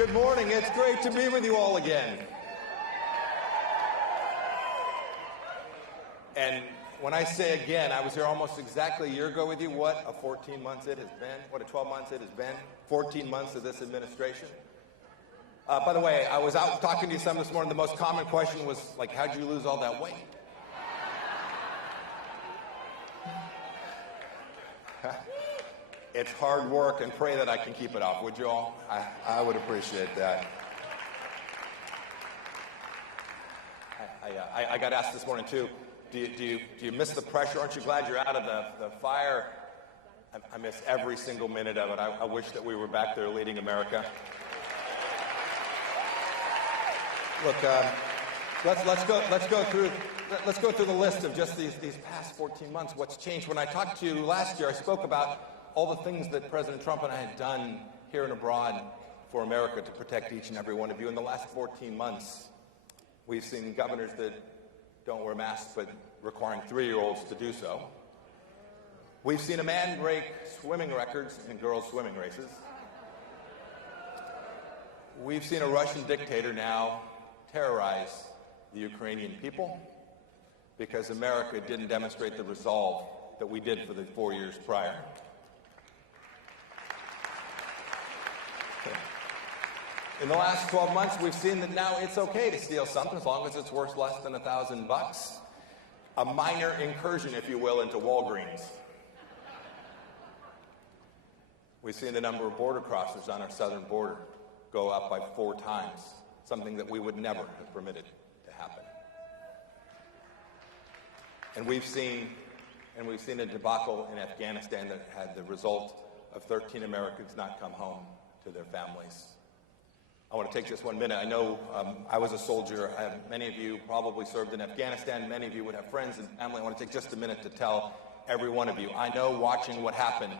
Good morning. It's great to be with you all again. And when I say again, I was here almost exactly a year ago with you. What a 14 months it has been. What a 12 months it has been. 14 months of this administration. By the way, I was out talking to you some this morning. The most common question was, like, how'd you lose all that weight? It's hard work, and pray that I can keep it off, would you all? I would appreciate that. I got asked this morning, too, do you miss the pressure? Aren't you glad you're out of the fire? I miss every single minute of it. I wish that we were back there leading America. Look, let's go through the list of just these past 14 months. What's changed? When I talked to you last year, I spoke about all the things that President Trump and I had done here and abroad for America to protect each and every one of you. In the last 14 months, we've seen governors that don't wear masks but requiring 3-year-olds to do so. We've seen a man break swimming records in girls' swimming races. We've seen a Russian dictator now terrorize the Ukrainian people because America didn't demonstrate the resolve that we did for the 4 years prior. In the last 12 months, we've seen that now it's okay to steal something as long as it's worth less than $1,000. A minor incursion, if you will, into Walgreens. We've seen the number of border crossers on our southern border go up by 4 times, something that we would never have permitted to happen. And we've seen a debacle in Afghanistan that had the result of 13 Americans not come home to their families. I want to take just 1 minute. I know I was a soldier. Many of you probably served in Afghanistan. Many of you would have friends and family. I want to take just a minute to tell every one of you. I know watching what happened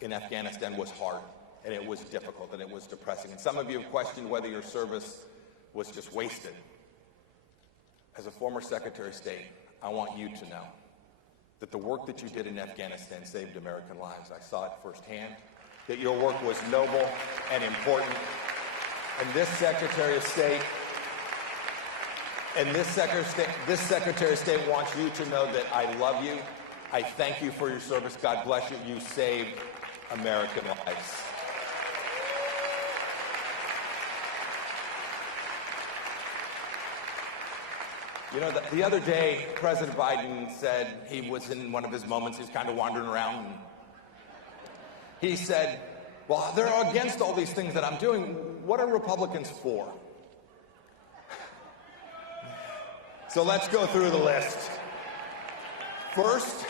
in Afghanistan was hard, and it was difficult, and it was depressing. And some of you have questioned whether your service was just wasted. As a former Secretary of State, I want you to know that the work that you did in Afghanistan saved American lives. I saw it firsthand, that your work was noble and important. And this Secretary of State wants you to know that I love you. I thank you for your service. God bless you. You saved American lives. You know, the other day, President Biden said he was in one of his moments. He was kind of wandering around. And he said, well, they're against all these things that I'm doing. What are Republicans for? So let's go through the list. First,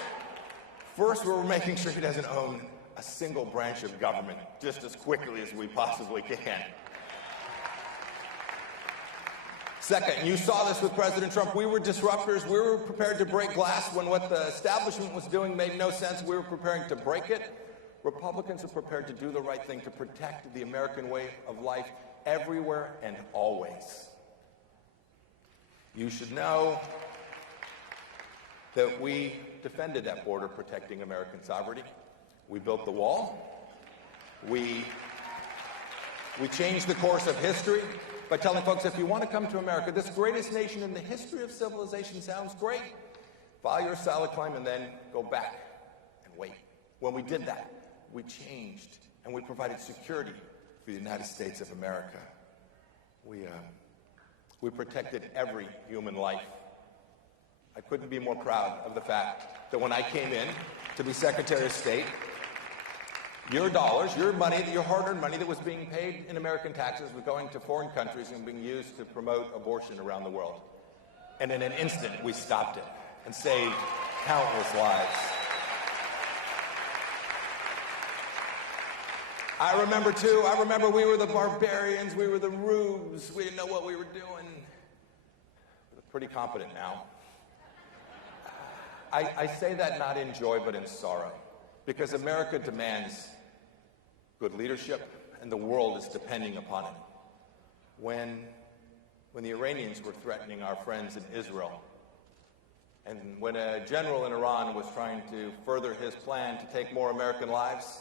we're making sure he doesn't own a single branch of government just as quickly as we possibly can. Second, you saw this with President Trump. We were disruptors. We were prepared to break glass when what the establishment was doing made no sense. We were preparing to break it. Republicans are prepared to do the right thing to protect the American way of life everywhere and always. You should know that we defended that border, protecting American sovereignty. We built the wall. We changed the course of history by telling folks, if you want to come to America, this greatest nation in the history of civilization sounds great. File your asylum claim and then go back and wait. When we did that, we changed and we provided security for the United States of America. We protected every human life. I couldn't be more proud of the fact that when I came in to be Secretary of State, your dollars, your money, your hard-earned money that was being paid in American taxes was going to foreign countries and being used to promote abortion around the world. And in an instant, we stopped it and saved countless lives. I remember we were the barbarians, we were the rubes, we didn't know what we were doing. We're pretty competent now. I say that not in joy, but in sorrow, because America demands good leadership, and the world is depending upon it. When the Iranians were threatening our friends in Israel, and when a general in Iran was trying to further his plan to take more American lives,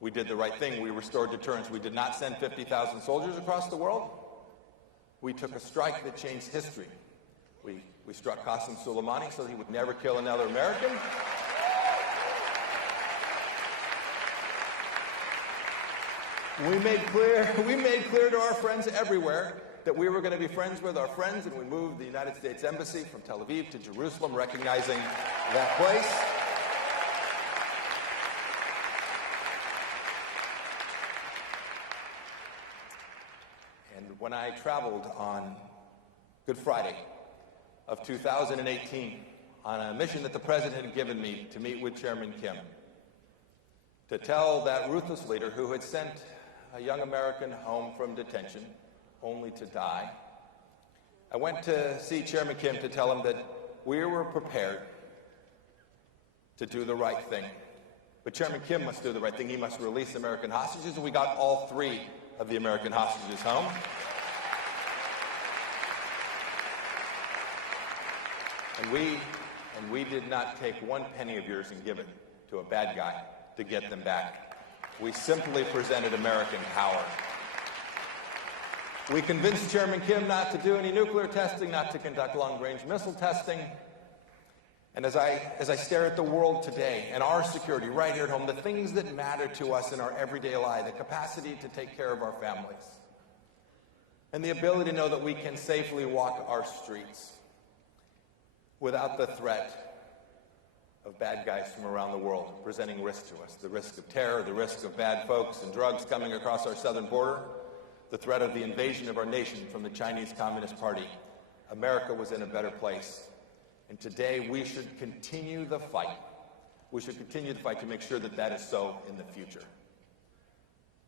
We did the right thing. We restored deterrence. We did not send 50,000 soldiers across the world. We took a strike that changed history. We struck Qasem Soleimani so that he would never kill another American. We made clear to our friends everywhere that we were going to be friends with our friends, and we moved the United States Embassy from Tel Aviv to Jerusalem, recognizing that place. And when I traveled on Good Friday of 2018 on a mission that the President had given me to meet with Chairman Kim, to tell that ruthless leader who had sent a young American home from detention only to die, I went to see Chairman Kim to tell him that we were prepared to do the right thing. But Chairman Kim must do the right thing. He must release American hostages, and we got all 3 of the American hostages home. And we did not take 1 penny of yours and give it to a bad guy to get them back. We simply presented American power. We convinced Chairman Kim not to do any nuclear testing, not to conduct long-range missile testing. And as I stare at the world today and our security right here at home, the things that matter to us in our everyday life, the capacity to take care of our families, and the ability to know that we can safely walk our streets without the threat of bad guys from around the world presenting risk to us, the risk of terror, the risk of bad folks and drugs coming across our southern border, the threat of the invasion of our nation from the Chinese Communist Party. America was in a better place. And today we should continue the fight. We should continue the fight to make sure that that is so in the future.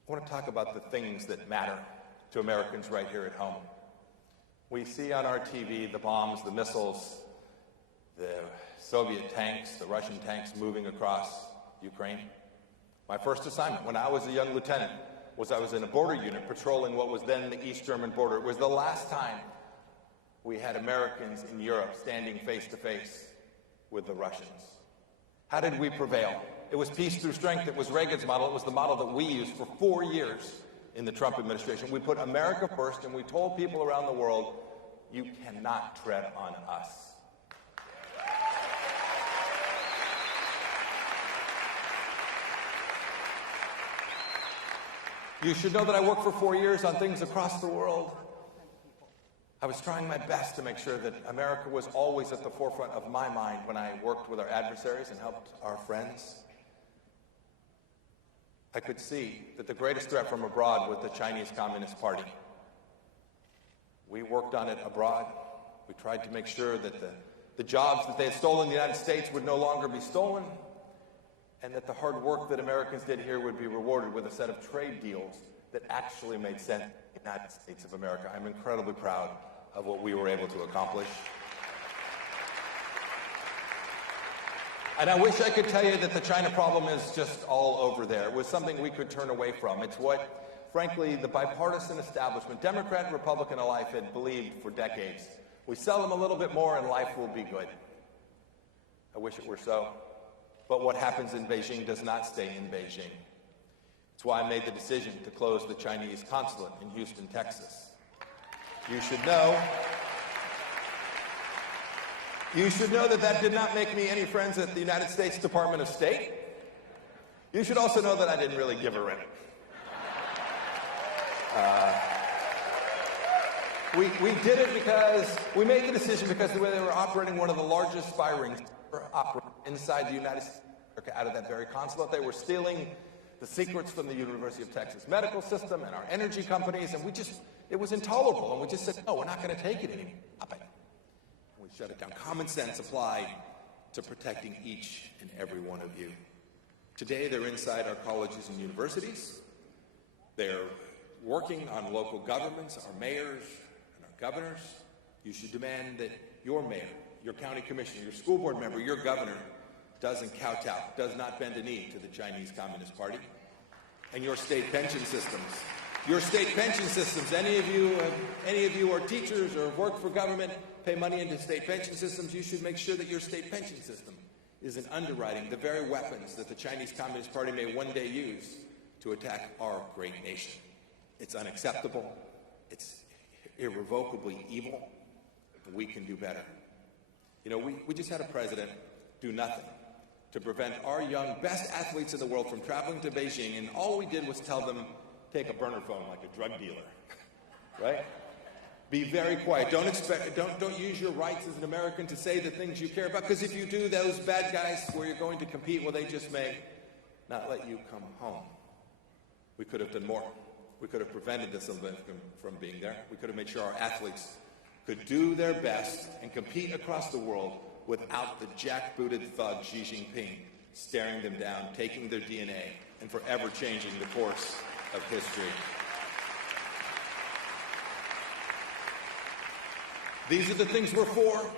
I want to talk about the things that matter to Americans right here at home. We see on our TV the bombs, the missiles, the Soviet tanks, the Russian tanks moving across Ukraine. My first assignment when I was a young lieutenant was I was in a border unit patrolling what was then the East German border. It was the last time we had Americans in Europe standing face to face with the Russians. How did we prevail? It was peace through strength. It was Reagan's model. It was the model that we used for 4 years in the Trump administration. We put America first, and we told people around the world, you cannot tread on us. You should know that I worked for 4 years on things across the world. I was trying my best to make sure that America was always at the forefront of my mind when I worked with our adversaries and helped our friends. I could see that the greatest threat from abroad was the Chinese Communist Party. We worked on it abroad. We tried to make sure that the jobs that they had stolen in the United States would no longer be stolen, and that the hard work that Americans did here would be rewarded with a set of trade deals that actually made sense in the United States of America. I'm incredibly proud of what we were able to accomplish. And I wish I could tell you that the China problem is just all over there. It was something we could turn away from. It's what, frankly, the bipartisan establishment, Democrat and Republican alike, had believed for decades. We sell them a little bit more and life will be good. I wish it were so. But what happens in Beijing does not stay in Beijing. It's why I made the decision to close the Chinese consulate in Houston, Texas. You should know that that did not make me any friends at the United States Department of State. You should also know that I didn't really give a rip. We did it because we made the decision because the way they were operating one of the largest spy rings inside the United States out of that very consulate. They were stealing the secrets from the University of Texas medical system and our energy companies, and it was intolerable, and we just said, no, we're not going to take it anymore. Stop it. And we shut it down. Common sense applied to protecting each and every one of you. Today, they're inside our colleges and universities. They're working on local governments, our mayors and our governors. You should demand that your mayor, your county commissioner, your school board member, your governor doesn't kowtow, does not bend a knee to the Chinese Communist Party. And your state pension systems. Your state pension systems, any of you are teachers or have worked for government, pay money into state pension systems, you should make sure that your state pension system isn't underwriting the very weapons that the Chinese Communist Party may one day use to attack our great nation. It's unacceptable. It's irrevocably evil. We can do better. You know, we just had a president do nothing to prevent our young best athletes in the world from traveling to Beijing, and all we did was tell them, take a burner phone like a drug dealer, right? Be very quiet. Don't use your rights as an American to say the things you care about, because if you do, those bad guys where you're going to compete, well, they just may not let you come home. We could have done more. We could have prevented this event from being there. We could have made sure our athletes could do their best and compete across the world without the jackbooted thug Xi Jinping staring them down, taking their DNA, and forever changing the course of history. These are the things we're for.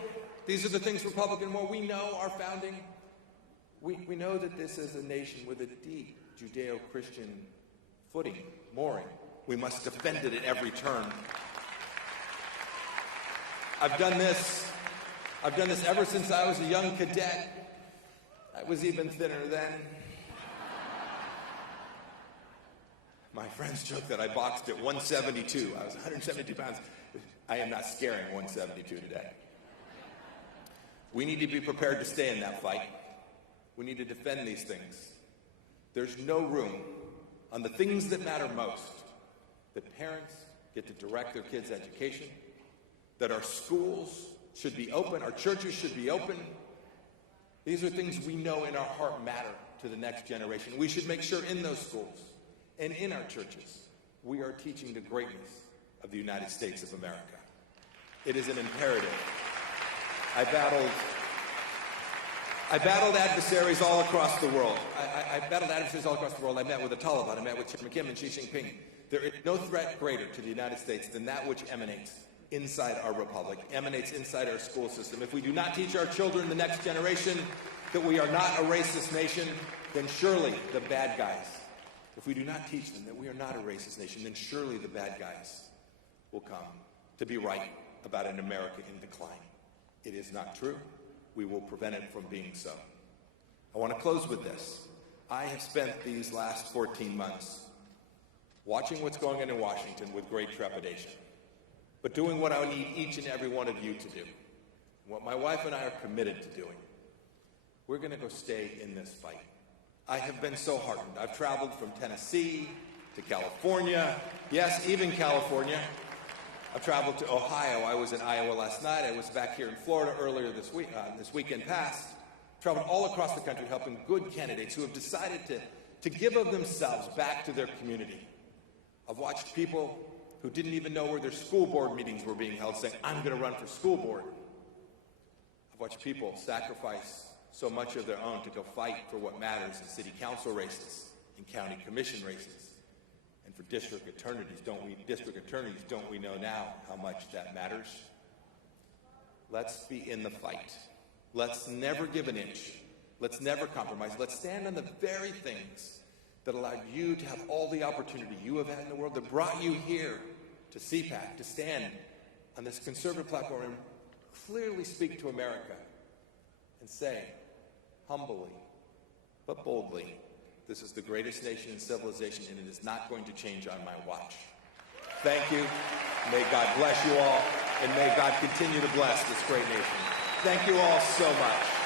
These are the things Republican more. We know our founding. We know that this is a nation with a deep Judeo-Christian footing, mooring. We must defend it at every turn. I've done this ever since I was a young cadet. I was even thinner then. My friends joke that I boxed at 172. I was 172 pounds. I am not scaring 172 today. We need to be prepared to stay in that fight. We need to defend these things. There's no room on the things that matter most, that parents get to direct their kids' education, that our schools should be open, our churches should be open. These are things we know in our heart matter to the next generation. We should make sure in those schools and in our churches we are teaching the greatness of the United States of America. It is an imperative. I battled adversaries all across the world. I met with the Taliban. I met with Chairman Kim and Xi Jinping. There is no threat greater to the United States than that which emanates inside our republic, emanates inside our school system. If we do not teach our children, the next generation, that we are not a racist nation, then surely the bad guys. If we do not teach them that we are not a racist nation, then surely the bad guys will come to be right about an America in decline. It is not true. We will prevent it from being so. I want to close with this. I have spent these last 14 months watching what's going on in Washington with great trepidation, but doing what I need each and every one of you to do, what my wife and I are committed to doing. We're going to go stay in this fight. I have been so heartened. I've traveled from Tennessee to California, yes, even California. I've traveled to Ohio. I was in Iowa last night. I was back here in Florida earlier this weekend past. Traveled all across the country helping good candidates who have decided to give of themselves back to their community. I've watched people who didn't even know where their school board meetings were being held saying, I'm going to run for school board. I've watched people sacrifice so much of their own to go fight for what matters in city council races, in county commission races. And for district attorneys, don't we know now how much that matters? Let's be in the fight. Let's never give an inch. Let's never compromise. Let's stand on the very things that allowed you to have all the opportunity you have had in the world, that brought you here to CPAC, to stand on this conservative platform and clearly speak to America and say, humbly, but boldly, this is the greatest nation in civilization, and it is not going to change on my watch. Thank you. May God bless you all, and may God continue to bless this great nation. Thank you all so much.